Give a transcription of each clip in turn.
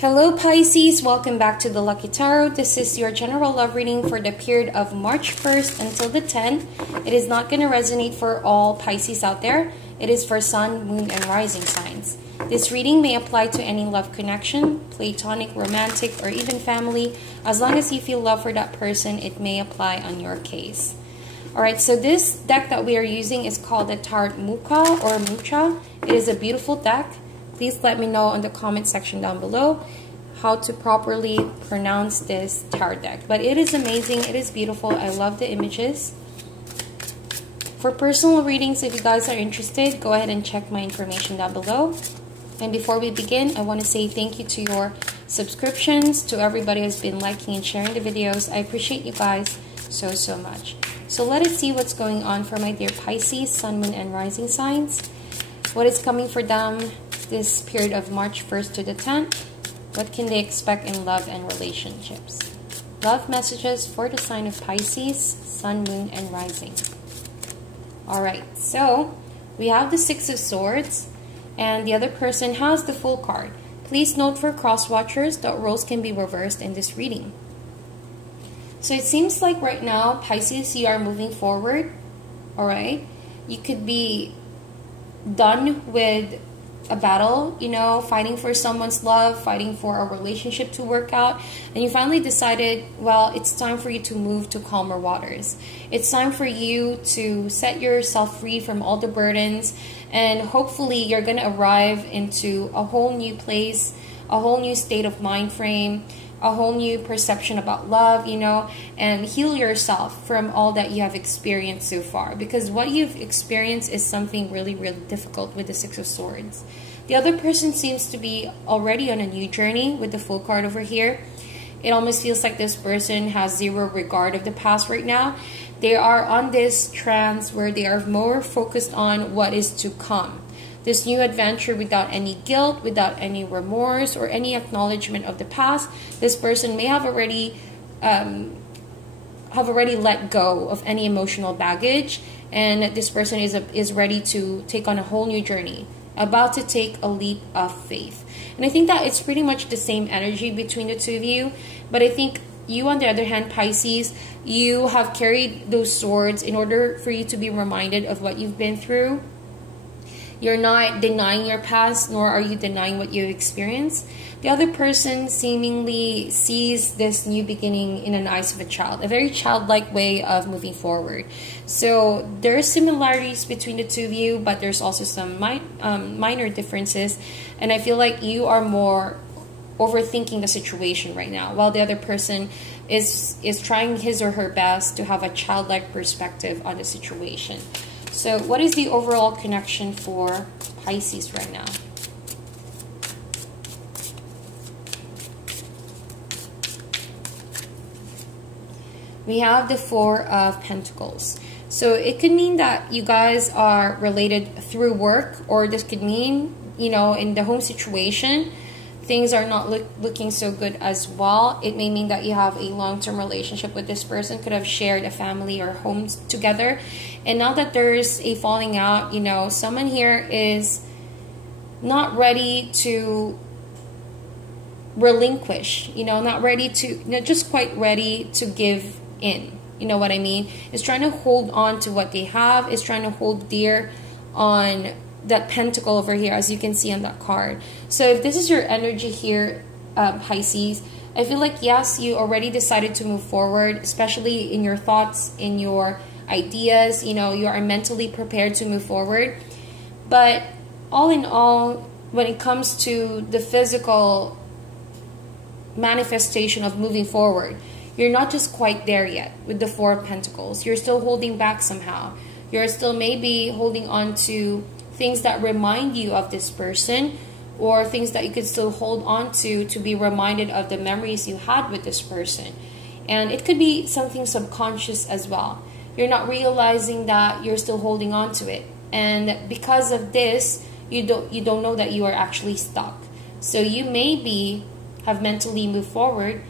Hello Pisces, welcome back to the Lucky Tarot. This is your general love reading for the period of March 1st until the 10th. It is not going to resonate for all Pisces out there. It is for Sun, Moon, and Rising signs. This reading may apply to any love connection, platonic, romantic, or even family. As long as you feel love for that person, it may apply on your case. Alright, so this deck that we are using is called the Tarot Mucha or Mucha. It is a beautiful deck. Please let me know in the comment section down below how to properly pronounce this tarot deck. But it is amazing. It is beautiful. I love the images. For personal readings, if you guys are interested, go ahead and check my information down below. And before we begin, I want to say thank you to your subscriptions, to everybody who's been liking and sharing the videos. I appreciate you guys so much. So let us see what's going on for my dear Pisces, Sun, Moon, and Rising signs. What is coming for them this period of March 1st to the 10th. What can they expect in love and relationships? Love messages for the sign of Pisces, Sun, Moon, and Rising. Alright, so we have the Six of Swords and the other person has the Fool card. Please note for cross watchers that roles can be reversed in this reading. So it seems like right now, Pisces, you are moving forward. Alright, you could be done with a battle, you know, fighting for someone's love, fighting for a relationship to work out, and you finally decided, well, it's time for you to move to calmer waters. It's time for you to set yourself free from all the burdens, and hopefully you're going to arrive into a whole new place, a whole new state of mind frame, a whole new perception about love, you know, and heal yourself from all that you have experienced so far. Because what you've experienced is something really difficult with the Six of Swords. The other person seems to be already on a new journey with the Fool card over here. It almost feels like this person has zero regard of the past right now. They are on this trance where they are more focused on what is to come. This new adventure without any guilt, without any remorse, or any acknowledgement of the past. This person may have already let go of any emotional baggage, and this person is ready to take on a whole new journey, about to take a leap of faith. And I think that it's pretty much the same energy between the two of you, but I think you, on the other hand, Pisces, you have carried those swords in order for you to be reminded of what you've been through. You're not denying your past, nor are you denying what you've experienced. The other person seemingly sees this new beginning in the eyes of a child, a very childlike way of moving forward. So there are similarities between the two of you, but there's also some minor differences. And I feel like you are more overthinking the situation right now, while the other person is trying his or her best to have a childlike perspective on the situation. So what is the overall connection for Pisces right now? We have the Four of Pentacles. So it could mean that you guys are related through work, or this could mean, you know, in the home situation, things are not looking so good as well. It may mean that you have a long-term relationship with this person, could have shared a family or homes together. And now that there's a falling out, you know, someone here is not ready to relinquish, you know, not ready to, not just quite ready to give in. You know what I mean? Is trying to hold on to what they have, is trying to hold dear on that pentacle over here, as you can see on that card. So if this is your energy here, Pisces, I feel like, yes, you already decided to move forward, especially in your thoughts, in your ideas. You know, you are mentally prepared to move forward. But all in all, when it comes to the physical manifestation of moving forward, you're not just quite there yet with the Four of Pentacles. You're still holding back somehow. You're still maybe holding on to things that remind you of this person, or things that you could still hold on to be reminded of the memories you had with this person. And it could be something subconscious as well. You're not realizing that you're still holding on to it, and because of this, you don't know that you are actually stuck. So you maybe have mentally moved forward,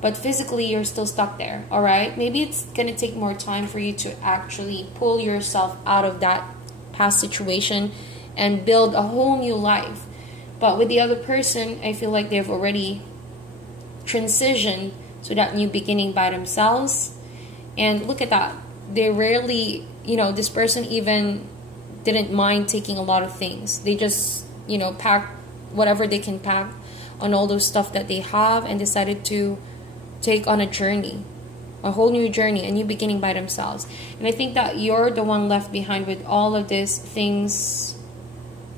but physically you're still stuck there. All right, maybe it's gonna take more time for you to actually pull yourself out of that past situation and build a whole new life. But with the other person, I feel like they've already transitioned to that new beginning by themselves. And look at that. They rarely, this person even didn't mind taking a lot of things. They just, packed whatever they can pack on all those stuff that they have and decided to take on a journey, a whole new journey, a new beginning by themselves. And I think that you're the one left behind with all of these things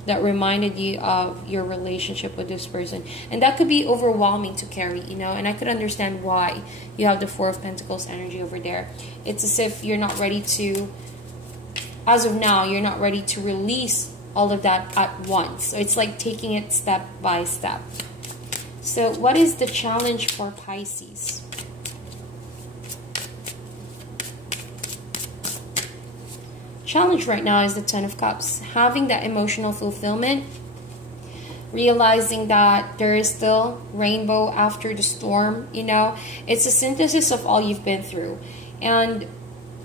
that reminded you of your relationship with this person. And that could be overwhelming to carry, and I could understand why you have the Four of Pentacles energy over there. It's as if you're not ready to, as of now, you're not ready to release all of that at once. So it's like taking it step by step. So what is the challenge for Pisces? Challenge right now is the Ten of Cups. Having that emotional fulfillment, realizing that there is still rainbow after the storm, it's a synthesis of all you've been through. And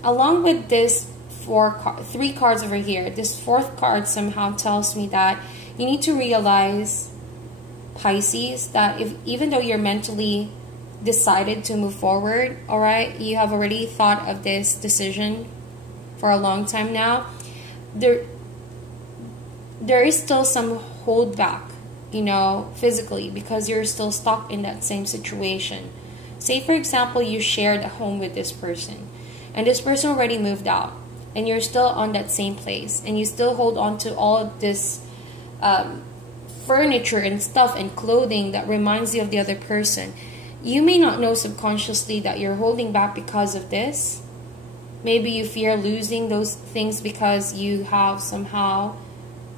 along with this three cards over here, this fourth card somehow tells me that you need to realize, Pisces, that even though you're mentally decided to move forward, all right, you have already thought of this decision for a long time now, there is still some holdback, physically, because you're still stuck in that same situation. Say, for example, you shared a home with this person, and this person already moved out, and you're still on that same place, and you still hold on to all of this furniture and stuff and clothing that reminds you of the other person. You may not know subconsciously that you're holding back because of this. Maybe you fear losing those things because you have somehow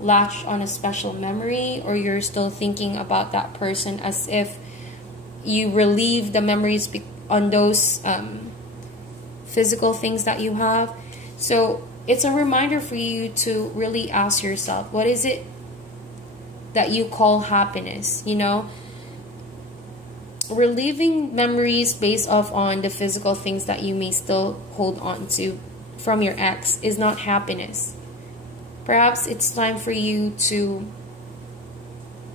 latched on a special memory, or you're still thinking about that person as if you relieve the memories on those physical things that you have. So it's a reminder for you to really ask yourself, what is it that you call happiness? Relieving memories based off on the physical things that you may still hold on to from your ex is not happiness. Perhaps it's time for you to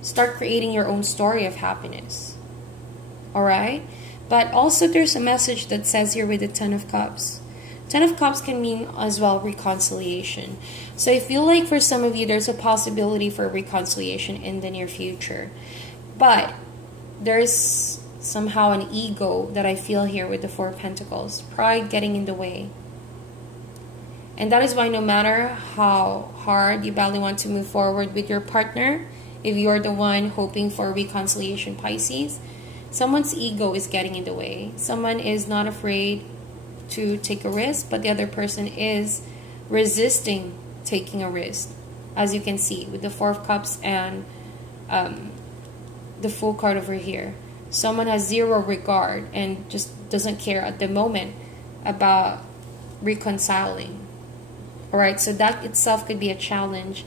start creating your own story of happiness. Alright? But also there's a message that says here with the Ten of Cups. Ten of Cups can mean as well reconciliation. So I feel like for some of you there's a possibility for reconciliation in the near future. But there's somehow an ego that I feel here with the Four of Pentacles. Pride getting in the way. And that is why no matter how hard you badly want to move forward with your partner, if you're the one hoping for reconciliation, Pisces, someone's ego is getting in the way. Someone is not afraid to take a risk, but the other person is resisting taking a risk. As you can see with the Four of Cups and the Fool card over here. Someone has zero regard and just doesn't care at the moment about reconciling. Alright, so that itself could be a challenge.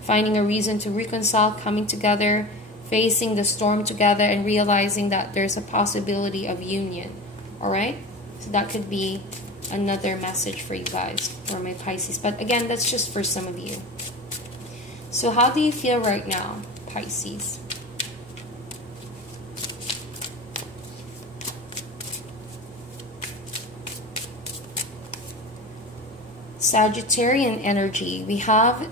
Finding a reason to reconcile, coming together, facing the storm together, and realizing that there's a possibility of union. Alright, so that could be another message for you guys, for my Pisces. But again, that's just for some of you. So how do you feel right now, Pisces? Sagittarian energy. We have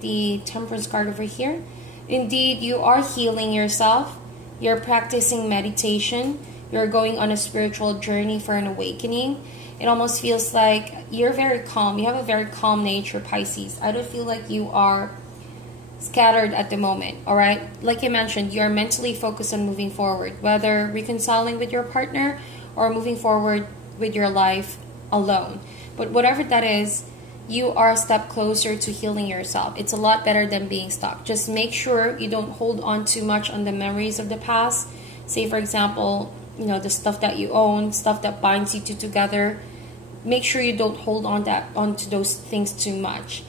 the Temperance card over here. Indeed, you are healing yourself. You're practicing meditation. You're going on a spiritual journey for an awakening. It almost feels like you're very calm. You have a very calm nature, Pisces. I don't feel like you are scattered at the moment, all right? Like I mentioned, you're mentally focused on moving forward, whether reconciling with your partner or moving forward with your life alone. But whatever that is, you are a step closer to healing yourself. It's a lot better than being stuck. Just make sure you don't hold on too much on the memories of the past. Say, for example, the stuff that you own, stuff that binds you two together. Make sure you don't hold onto those things too much,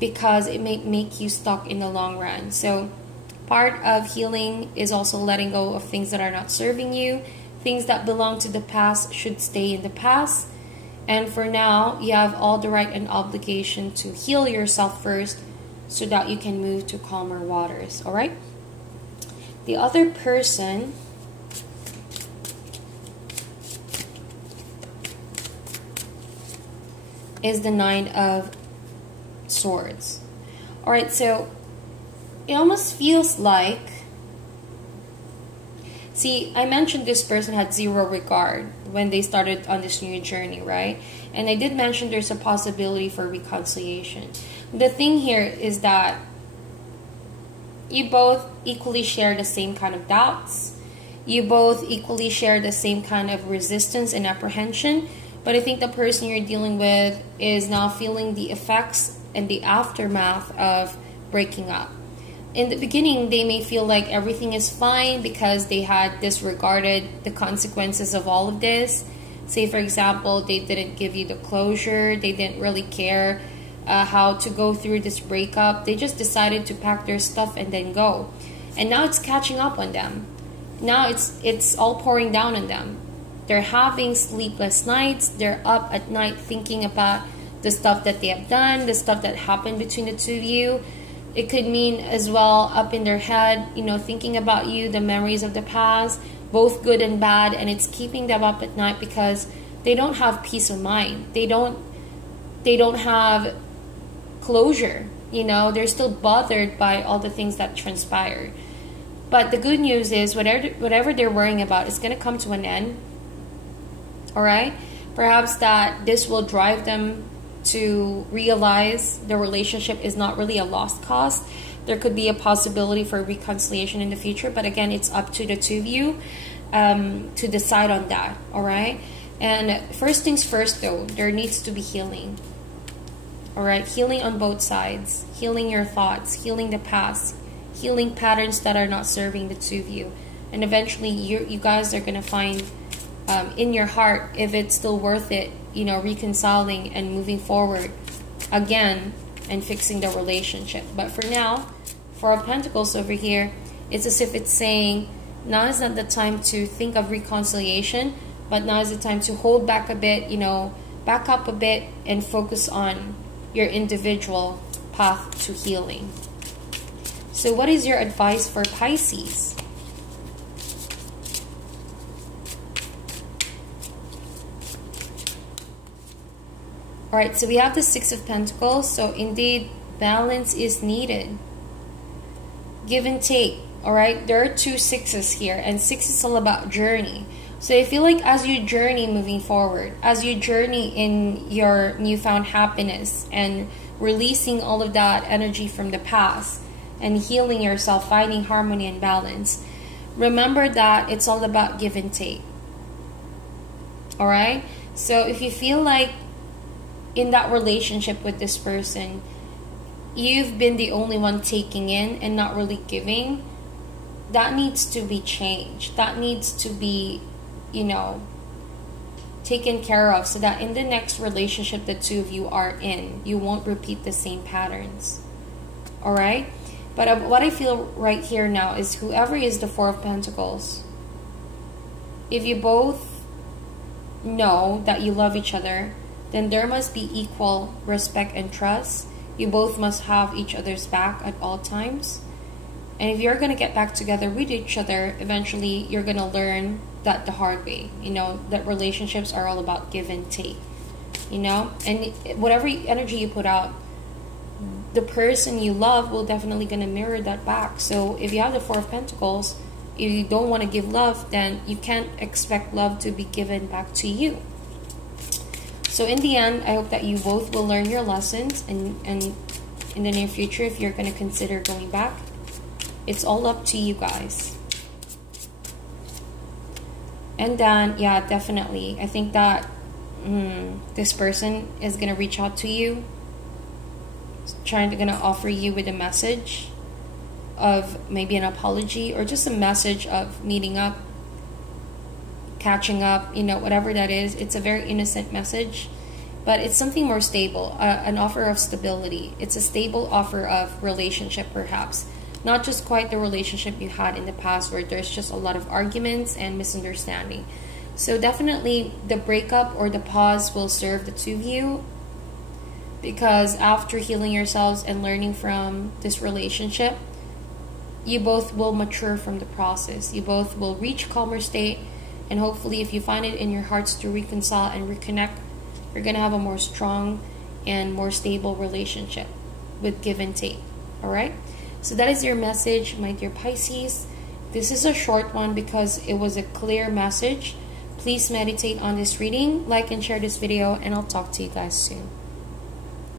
because it may make you stuck in the long run. So part of healing is also letting go of things that are not serving you. Things that belong to the past should stay in the past. And for now, you have all the right and obligation to heal yourself first so that you can move to calmer waters. All right. The other person is the Nine of Swords. All right, so it almost feels like, see, I mentioned this person had zero regard when they started on this new journey, right? And I did mention there's a possibility for reconciliation. The thing here is that you both equally share the same kind of doubts. You both equally share the same kind of resistance and apprehension. But I think the person you're dealing with is now feeling the effects and the aftermath of breaking up. In the beginning, they may feel like everything is fine because they had disregarded the consequences of all of this. Say, for example, they didn't give you the closure. They didn't really care how to go through this breakup. They just decided to pack their stuff and then go. And now it's catching up on them. Now it's all pouring down on them. They're having sleepless nights. They're up at night thinking about the stuff that they have done, the stuff that happened between the two of you. It could mean as well up in their head, you know, thinking about you, the memories of the past, both good and bad, and it's keeping them up at night because they don't have peace of mind. They don't have closure, you know. They're still bothered by all the things that transpired. But the good news is whatever they're worrying about is going to come to an end. All right? Perhaps that this will drive them to realize the relationship is not really a lost cause. There could be a possibility for reconciliation in the future, but again, it's up to the two of you to decide on that. All right? And first things first, though, there needs to be healing. All right? Healing on both sides. Healing your thoughts. Healing the past. Healing patterns that are not serving the two of you. And eventually, you guys are going to find in your heart if it's still worth it, you know, reconciling and moving forward again and fixing the relationship. But for now, Four of Pentacles over here, it's as if it's saying now is not the time to think of reconciliation, but now is the time to hold back a bit, you know, back up a bit and focus on your individual path to healing. So what is your advice for Pisces? Alright, so we have the Six of Pentacles. So indeed, balance is needed. Give and take. Alright, there are two sixes here. And six is all about journey. So I feel like as you journey moving forward, as you journey in your newfound happiness and releasing all of that energy from the past and healing yourself, finding harmony and balance, remember that it's all about give and take. Alright? So if you feel like in that relationship with this person, you've been the only one taking in and not really giving, that needs to be changed. That needs to be, you know, taken care of so that in the next relationship the two of you are in, you won't repeat the same patterns. Alright? But what I feel right here now is whoever is the Four of Pentacles, if you both know that you love each other, then there must be equal respect and trust. You both must have each other's back at all times. And if you're going to get back together with each other, eventually you're going to learn that the hard way. You know, that relationships are all about give and take. You know? And whatever energy you put out, the person you love will definitely going to mirror that back. So if you have the Four of Pentacles, if you don't want to give love, then you can't expect love to be given back to you. So in the end, I hope that you both will learn your lessons, and in the near future, if you're going to consider going back, it's all up to you guys. And then, yeah, definitely, I think that this person is going to reach out to you, going to offer you with a message of maybe an apology or just a message of meeting up, catching up, you know, whatever that is. It's a very innocent message, but it's something more stable, an offer of stability. It's a stable offer of relationship, perhaps not just quite the relationship you had in the past where there's just a lot of arguments and misunderstanding. So definitely the breakup or the pause will serve the two of you, because after healing yourselves and learning from this relationship, you both will mature from the process. You both will reach calmer state, and hopefully if you find it in your hearts to reconcile and reconnect, you're going to have a more strong and more stable relationship with give and take. All right, so that is your message, my dear Pisces. This is a short one because it was a clear message. Please meditate on this reading, like and share this video, and I'll talk to you guys soon.